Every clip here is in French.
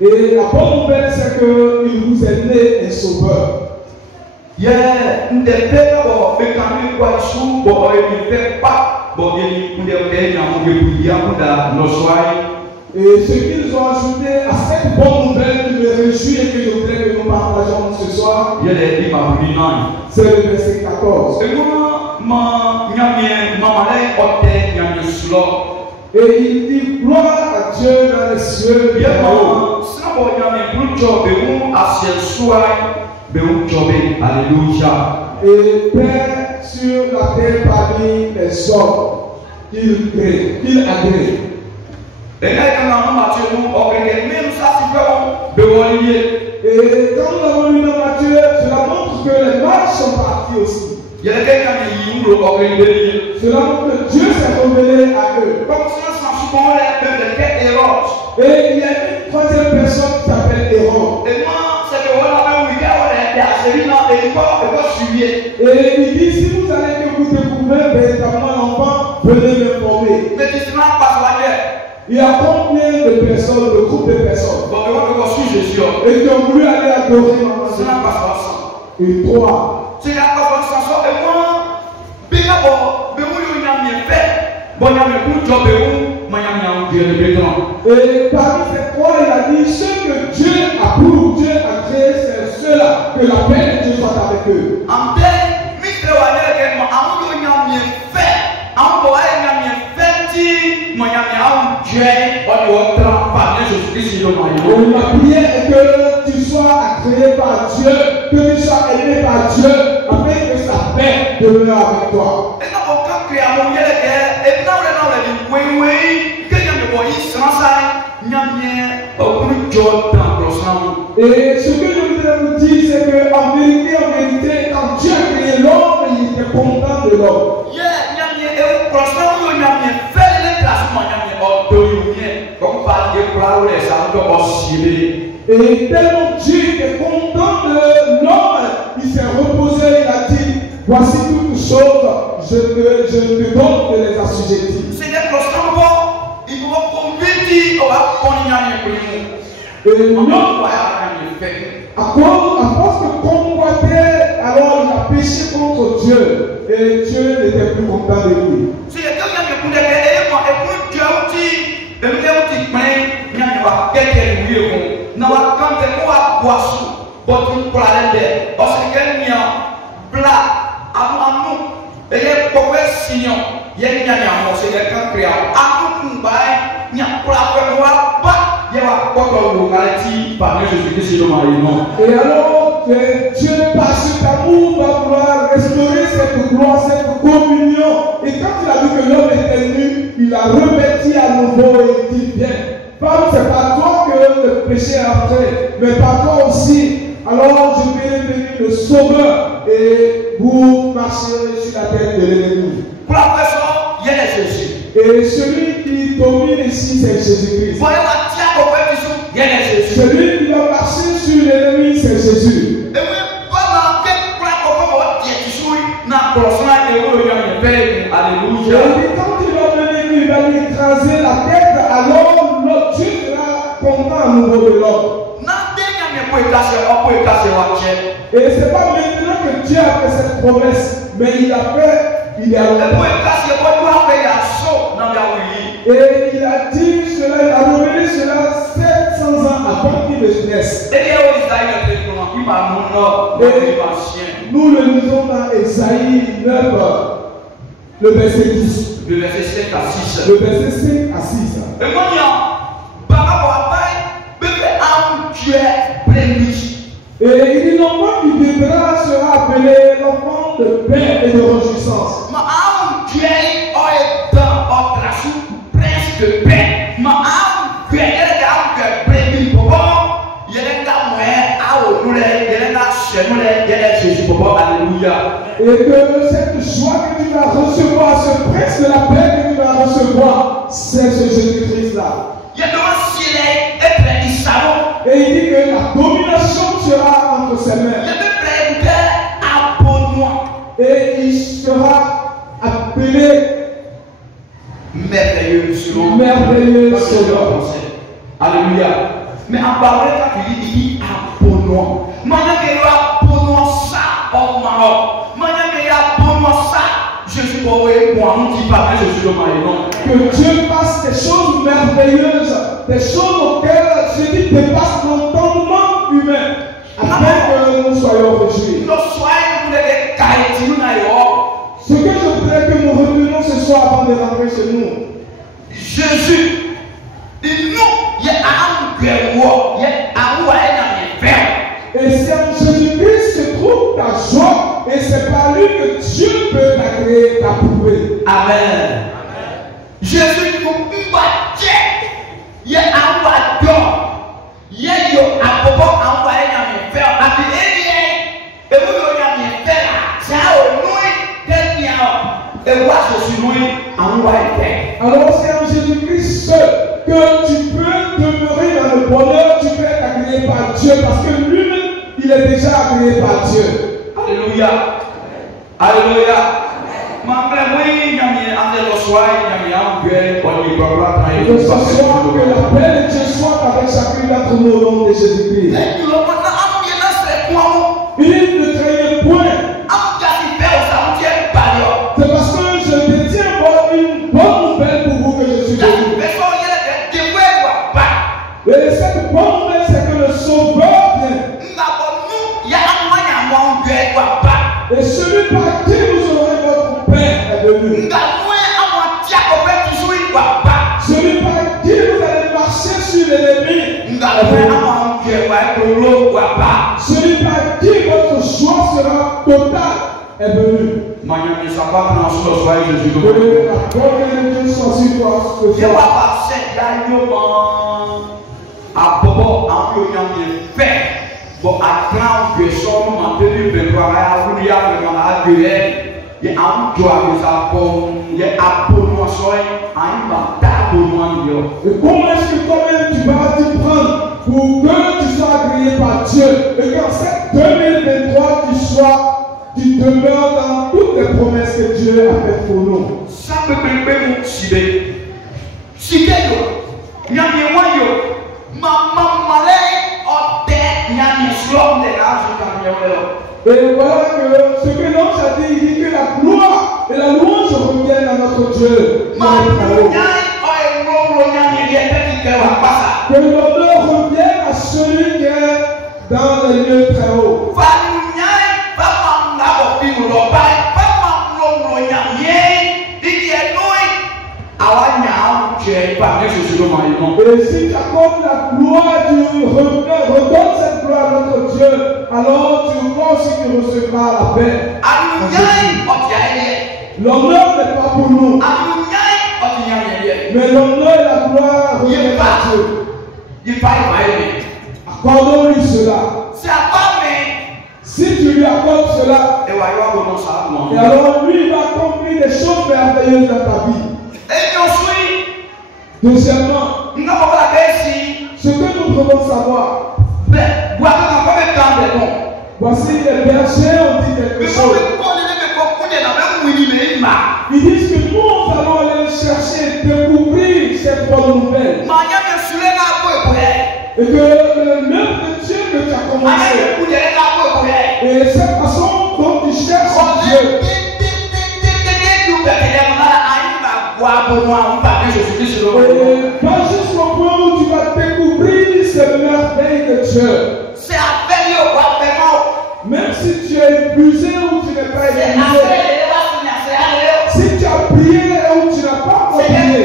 Et la bonne nouvelle, c'est qu'il vous est né un sauveur. Et ce qu'ils ont ajouté à cette bonne nouvelle qui me réjouit et que je voudrais que nous partageons ce soir, c'est le verset 14. Et il dit gloire à Dieu dans les cieux et en haut. Et paix sur la terre parmi les hommes qu'il agrée. Et quand nous avons lu dans Matthieu, cela montre que les mages sont partis aussi. Cela montre que Dieu s'est révélé à eux. Et il y a une troisième personne qui s'appelle Hérode. Et il dit, si vous allez que vous découvrez véritablement l'enfant, venez m'informer. Il y a combien de personnes, de groupes de personnes et qui ont voulu aller adorer maman? Et trois. Et parmi ces trois, il a dit, ceux que Dieu approuve, Dieu a créé, c'est ceux-là, que la paix de Dieu soit avec eux. Ma prière est que tu sois créé par Dieu, que tu sois aimé par Dieu, afin que sa paix demeure avec toi. Et ce que je voudrais vous dire, c'est qu'en vérité, quand Dieu a créé l'homme, il était content de l'homme. Et tellement Dieu était content de l'homme, il s'est reposé, il a dit, voici toutes choses, je te donne de les assujettir. Et l'homme, à force de convoiter, alors il a péché contre Dieu, et Dieu n'était plus content de lui. Et alors Dieu, par cet amour, va vouloir restaurer cette gloire, cette communion. Et quand il a vu que l'homme était nu, il a revêti à nouveau et il dit, viens. Femme, c'est pas toi que le péché a fait, mais par toi aussi. Alors je vais devenir le sauveur et vous marcherez sur la tête de l'ennemi. Et celui qui domine ici, c'est Jésus-Christ. Celui qui va marcher sur l'ennemi, c'est Jésus. Et quand il va venir, il va lui écraser la tête, alors notre Dieu sera content à nouveau de l'homme. Et c'est pas maintenant que Dieu a fait cette promesse, mais il a fait, il a et il a dit cela, il a révélé cela 700 ans avant qu'il ne naisse. Et nous le lisons dans Esaïe 9, le verset 10. Le verset 5 à 6. Le verset 5 à 6. Et moi, et il dit l'enfant qui viendra sera appelé l'enfant de paix et de réjouissance. Et que cette joie que tu vas recevoir, ce prince de la paix que tu vas recevoir, c'est ce Jésus-Christ-là. Et il dit que la domination sera entre ses mains. Et il sera appelé merveilleux Sauveur. Alléluia. Mais en parlant quand il dit abonnement. Maintenant que nous abonnons ça au Maroc. Maintenant que nous abonnons ça, je suis pour moi, on dit pas que je suis le Maroc. Que Dieu fasse des choses merveilleuses, des choses auxquelles je dis dépassent l'entendement humain, afin que nous soyons réjouis. Ce que je voudrais que nous retenions ce soir avant de rentrer chez nous. Jésus, il nous, il y a un guerrier, il y a un guerrier. Et c'est en Jésus-Christ se trouve ta joie, et c'est par lui que Dieu peut t'agréer, t'approuver. Amen. Jésus nous bâtit. Il y a un wadon. Il y a un popo en voyant mes frères. A puis et vous voyez mes frères. C'est au nous tel bien. Et moi je suis loin en voyant. Alors c'est en Jésus-Christ seul que tu peux demeurer dans le bonheur, tu peux être agréé par Dieu parce que lui-même il est déjà agréé par Dieu. Alléluia. Alléluia. Que ce soir, que la paix de Dieu soit avec chacun d'entre nous au nom de Jésus-Christ. Il ne craignez point. C'est parce que je détiens une bonne nouvelle pour vous que je suis venu. Et cette bonne nouvelle, c'est que le Sauveur vient. Et celui par qui vous aurez votre Père est venu. Celui par qui vous allez marcher sur l'ennemi. Celui par qui votre choix sera total est venu. La parole de Dieu soit sur toi ce soir. Bon, à 30 personnes, en 2023, il y a un joie de sa pomme, il y a un abonnement, un abonnement. Et comment est-ce que toi-même tu vas t'y prendre pour que tu sois agréé par Dieu et qu'en cette 2023 tu demeures dans toutes les promesses que Dieu a faites pour nous. Ça peut me citer. Citer, il y a des moyens. Maman, et voilà que ce que l'ange a dit, il dit que la gloire et la louange reviennent à notre Dieu. Que l'honneur revienne à celui qui est dans les lieux très hauts. Et si tu accordes la gloire, tu redonnes cette gloire à notre Dieu, alors tu crois aussi que tu recevras la paix. L'honneur n'est pas pour nous, mais l'honneur et la gloire reviennent à Dieu. Accordons-lui cela. Si tu lui accordes cela, et alors lui il va accomplir des choses merveilleuses dans ta vie. Deuxièmement, ce que nous devons savoir, voici les bergers ont dit quelque chose. Ils disent que nous allons aller chercher, découvrir cette bonne nouvelle. Et que l'œuvre de Dieu que tu as commencé, et cette façon dont tu cherches Dieu, pas jusqu'au point où tu vas découvrir ces merveilles de Dieu. Même si tu es épuisé ou tu n'es pas épuisé, si tu as prié ou tu n'as pas prié,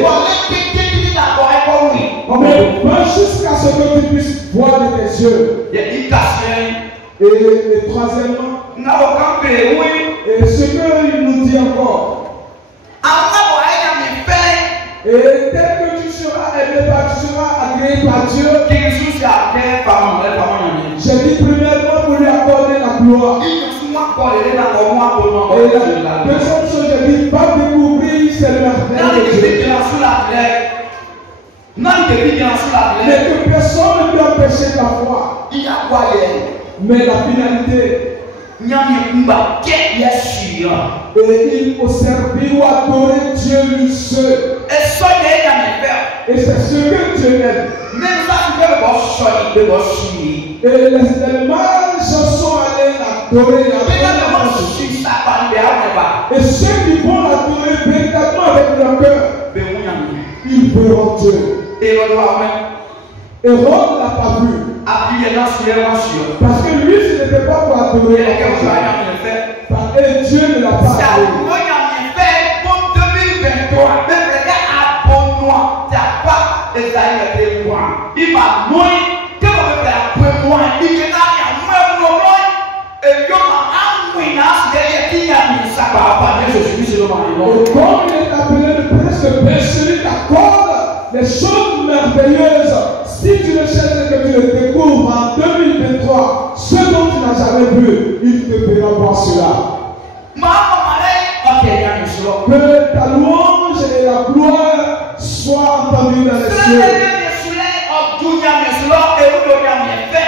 pas jusqu'à ce que tu puisses voir de tes yeux. Et troisièmement, et ce qu'il nous dit encore, et dès que tu seras aimé par, tu seras agréé par Dieu, j'ai dit premièrement pour lui accorder la gloire. Et la deuxième chose, j'ai dit pas découvrir ces merveilles de Dieu. Mais que personne ne peut empêcher ta foi. Mais la finalité, et il faut servir ou adorer Dieu lui seul. Et c'est ce que Dieu aime. Et les mages sont allés l'adorer. Et ceux qui vont l'adorer véritablement avec leur cœur, ils verront Dieu. Hérode n'a pas vu. Parce que lui, ce n'était pas pour adorer. Et Dieu ne l'a pas adoré. Et comme il est appelé le prince de paix, celui qui accorde les choses merveilleuses, si tu le cherches et que tu le découvres en 2023, ce dont tu n'as jamais vu, il te fera voir cela. Que ta louange et la gloire soient entendues dans les cieux.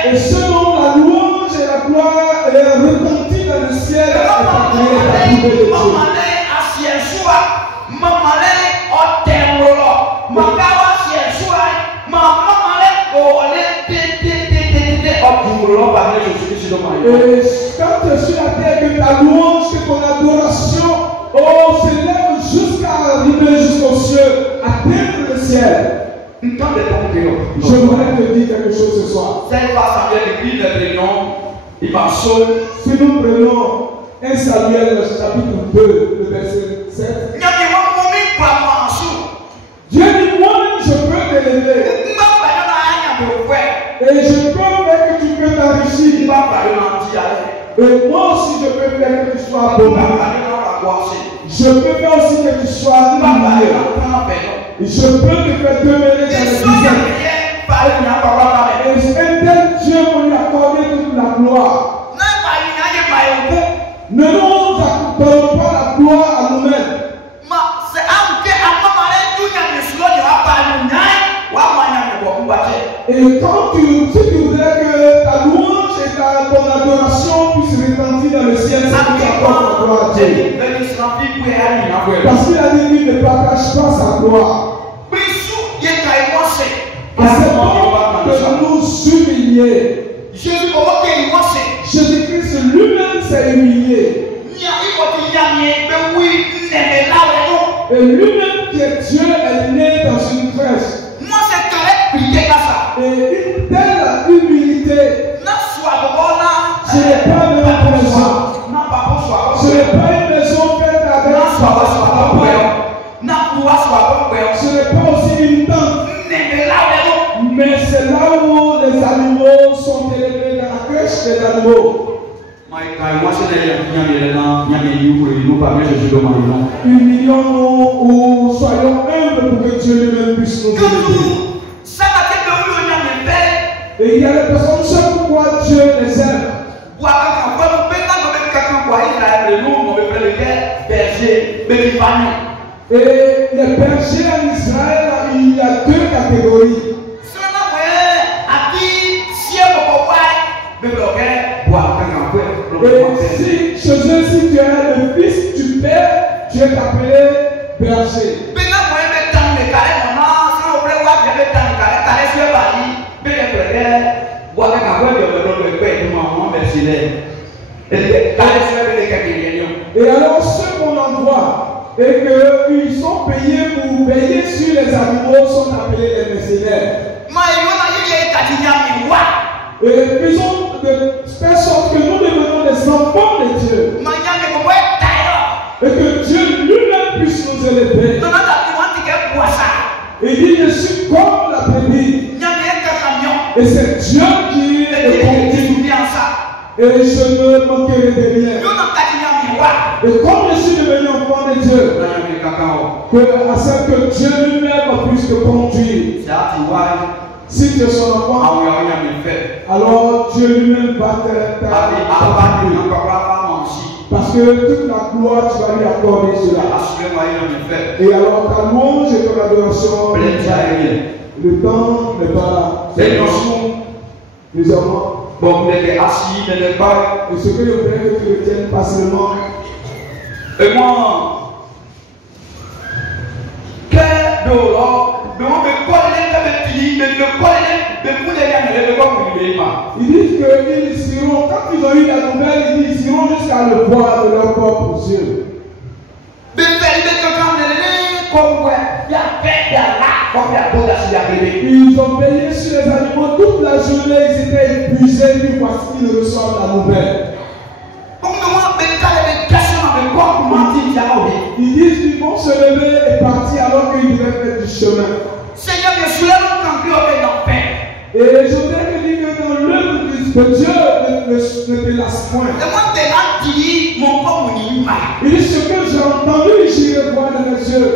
Et selon la louange et la gloire est retentie dans le ciel, et ta prière est de Dieu. Et quand tu es sur la terre, que ta louange, que ton adoration, s'élève jusqu'à arriver jusqu'aux cieux, atteindre le ciel. J'aimerais te dire quelque chose ce soir. Si nous prenons 1 Samuel chapitre 2, le verset 7. Dieu dit, moi-même je peux t'élever. Et je peux faire que tu peux t'enrichir. Et moi aussi je peux faire que tu sois abondant. Je peux faire aussi que tu sois humilié. Je peux te faire demeurer dans le désert. Et un tel Dieu pour lui accorder toute la gloire. Ne nous accordons pas la gloire à nous-mêmes. Et quand si tu voudrais que ta louange et ton adoration puissent retentir dans le ciel, c'est que tu accordes la gloire à Dieu. Parce qu'il a dit qu'il ne partage pas sa gloire. Et c'est bon de nous humilier. Jésus-Christ lui-même s'est humilié. Et lui-même qui est Dieu est né dans une crèche. Et une telle humilité, ce n'est pas une maison. Ce n'est pas une maison faite avec ce n'est pas aussi une tente. Mais c'est là où les animaux sont élevés dans la crèche des animaux. Humilions-nous ou soyons humbles pour que Dieu lui-même puisse nous élever. Et il y a des personnes, c'est pourquoi Dieu les aime. Et les bergers en Israël, il y a deux catégories. Et si chez eux, si tu es le fils du père, tu es appelé berger. Et alors ceux qu'on envoie et qu'ils sont payés pour veiller sur les animaux sont appelés les mercenaires. Et ils ont de telle sorte que nous devenons des enfants de Dieu. Et que Dieu lui-même puisse nous élever. Il dit, je suis comme la brebis. Et c'est Dieu qui est conduit. Et je ne manquerai de rien. Et comme je suis devenu enfant de Dieu, afin que Dieu lui-même puisse te conduire. Si tu es son enfant, alors Dieu lui-même va te parce que toute la gloire, tu vas lui accorder cela. Et alors ta louange et ton adoration, le temps n'est pas là. Les enfants. Bon, vous êtes assis, vous n'êtes pas. Et ce que je voudrais que tu retiennes facilement. Et moi, quel dollar, mais on me connaît comme un petit. Ils disent qu'ils iront, quand ils ont eu la nouvelle, ils iront jusqu'à le voir de leurs propres yeux. Ils ont payé sur les animaux toute la journée, ils étaient épuisés, puis voici qu'ils reçoivent la nouvelle. Ils disent qu'ils vont se lever et partir alors qu'ils devaient faire du chemin. Et je voudrais te dire que dans l'œuvre de Dieu ne te lasse point. Il dit ce que j'ai entendu, j'irai voir de mes yeux.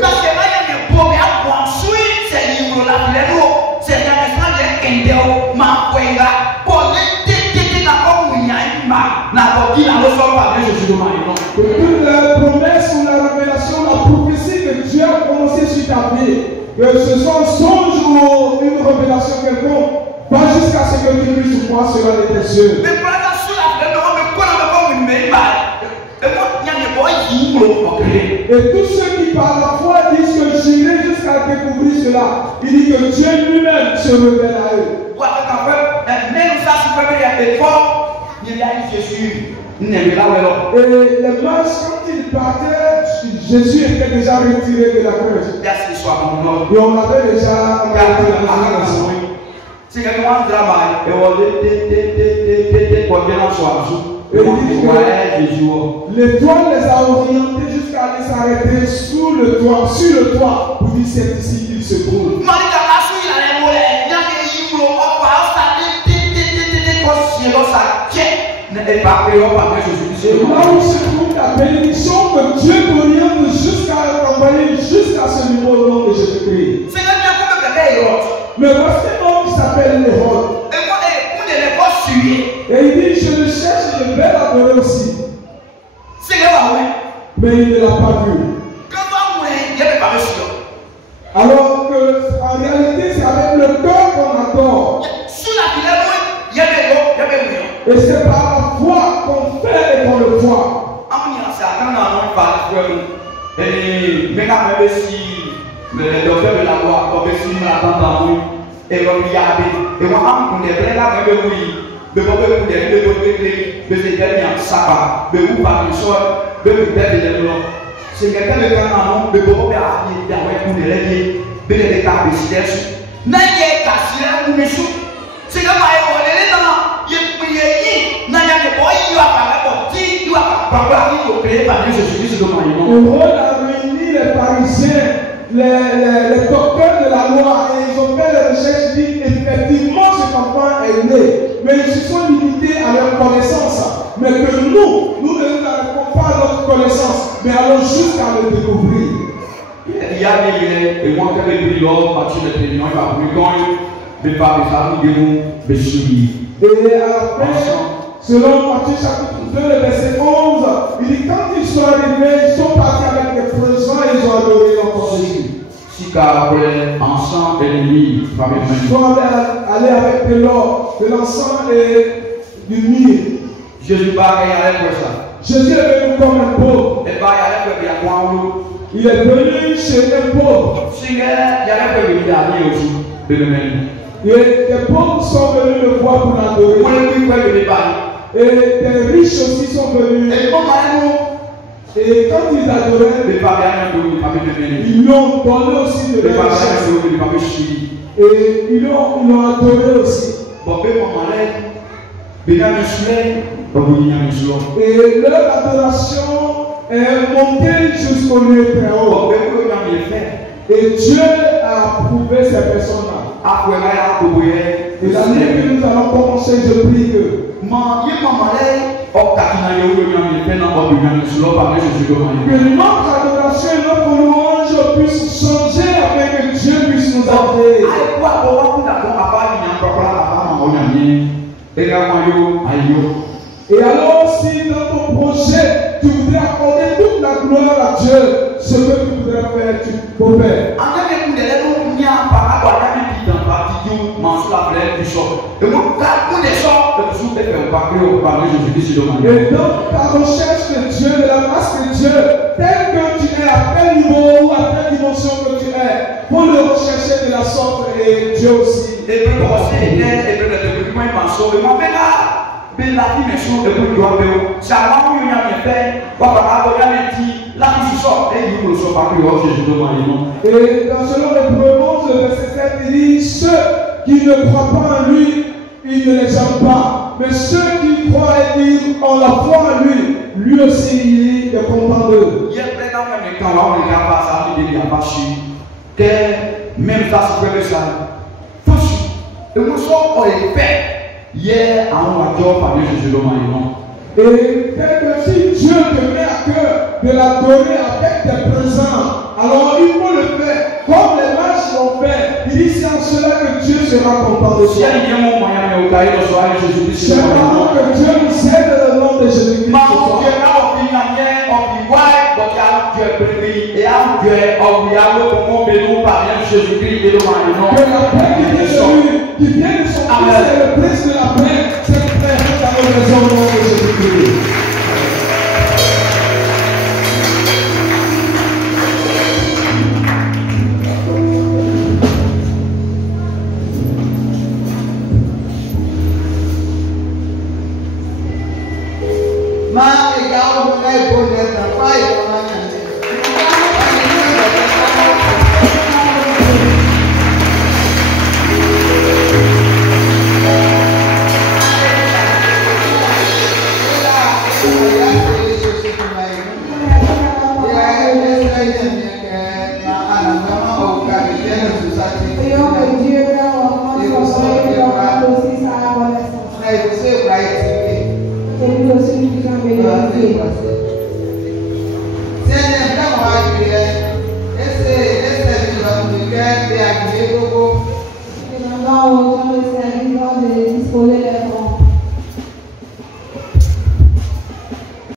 Que toute la promesse ou la révélation, la prophétie que Dieu a prononcée sur ta vie, que ce soit un songe ou une révélation quelconque, va jusqu'à ce que tu puisses voir cela de tes yeux. Et tous ceux qui par la foi disent que j'irai jusqu'à découvrir cela, il dit que Dieu lui-même se révèle à eux. Et les masses, quand ils partaient, Jésus était déjà retiré de la crèche. Et on l'avait déjà regardé dans la maison. L'étoile les a orientés jusqu'à aller s'arrêter sur le toit pour dire c'est ici qu'il se trouve. Et là où se trouve la bénédiction que Dieu t'oriente jusqu'à envoyer jusqu'à ce niveau au nom de Jésus-Christ. Mais voici un homme qui s'appelle Hérode. Et il dit, je le cherche, je vais l'adorer aussi. Mais il ne l'a pas vu. Alors que, en réalité, c'est avec le cœur qu'on adore. Et c'est par la foi qu'on fait et qu'on le voit. Le docteur de la loi, comme si nous l'attendons, et regardez, et moi, on est vrai là, mais oui, mais vous pouvez vous dire, ça mais vous parlez sur, mais vous êtes des blancs. C'est quelqu'un de canon, mais vous pouvez aller derrière vous, mais les cas de silence. N'a pas cassé ou mes sous. C'est comme on est là, il n'a pas eu à parler, il doit pas créer par Jésus-Christ de Maïmon. On a réuni les pharisiens. Les docteurs de la loi, et ils ont fait des recherches, ils disent effectivement cet enfant est né, mais ils se sont limités à leur connaissance. Mais que nous ne nous arrêtons pas à notre connaissance, mais allons jusqu'à le découvrir. Il y a des gens qui ont été Matthieu de Télénon, il va plus loin, mais pas les familles de suivi. Et à la fin, selon Matthieu chapitre 2, le verset 11, il dit quand ils sont arrivés, ils sont partis avec des présents et ils ont adoré l'enfant Jésus. Si après ensemble et nuit, ils sont allés avec de l'or, de l'encens et du myrrhe. Jésus va aller pour ça. Jésus est venu comme un pauvre. Et va aller pour bien voir l'eau. Il est venu chez un pauvre. Si il y a pour lui d'aller aussi, de le même. Et des pauvres sont venus le voir pour l'adorer. Et des riches aussi sont venus. Et quand ils adoraient, ils lui ont donné aussi de leur richesse. Et ils l'ont adoré aussi. Et leur adoration est montée jusqu'au lieu très haut. Et Dieu a approuvé ces personnes-là. Et l'année que nous allons commencer, je prie que notre adoration et notre louange puissent changer afin que Dieu puisse nous aider. Et alors, si dans ton projet, tu voudrais accorder toute la gloire à Dieu, ce que tu voudrais faire, tu peux faire. Et moi, quand des gens, je suis fait parler au parler Jésus-Christ sur le monde. Et donc, ta recherche de Dieu, de la masse de Dieu, tel que tu es, à quel niveau ou à quelle dimension que tu es, pour le rechercher de la sorte et Dieu aussi. Et puis, pour aussi, et puis, le document est pensé, et moi, mais là, la vie me sauve, et puis, tu vois, c'est à moi où il y a bien fait, voilà, il y a un petit, là, qui sort, et il ne sort pas plus haut, Jésus de moi, non. Et dans selon le Proverbes, le verset 7, il dit, ceux qui ne croient pas en lui, il ne les aime pas. Mais ceux qui croient et disent en la foi en lui, lui aussi, il est content d'eux. Il y a plein d'enfants, mais quand on regarde pas ça, il n'y a pas su. Même ça, c'est pas ça. Et nous sommes en effet, hier, à un matin, par Jésus de moi, non. Et tel que si Dieu te met à cœur de l'adorer avec tes présents, alors il faut le faire comme les mages l'ont fait. Il dit c'est en cela que Dieu sera content de toi. Si il y a un moyen de gagner le soir, Jésus-Christ, c'est vraiment que Dieu nous aide dans le nom de Jésus-Christ. Et que la paix qui vient de lui, qui vient de son Fils, est le prince de la paix, cette paix dans nos maisons au nom de Jésus-Christ. Disponer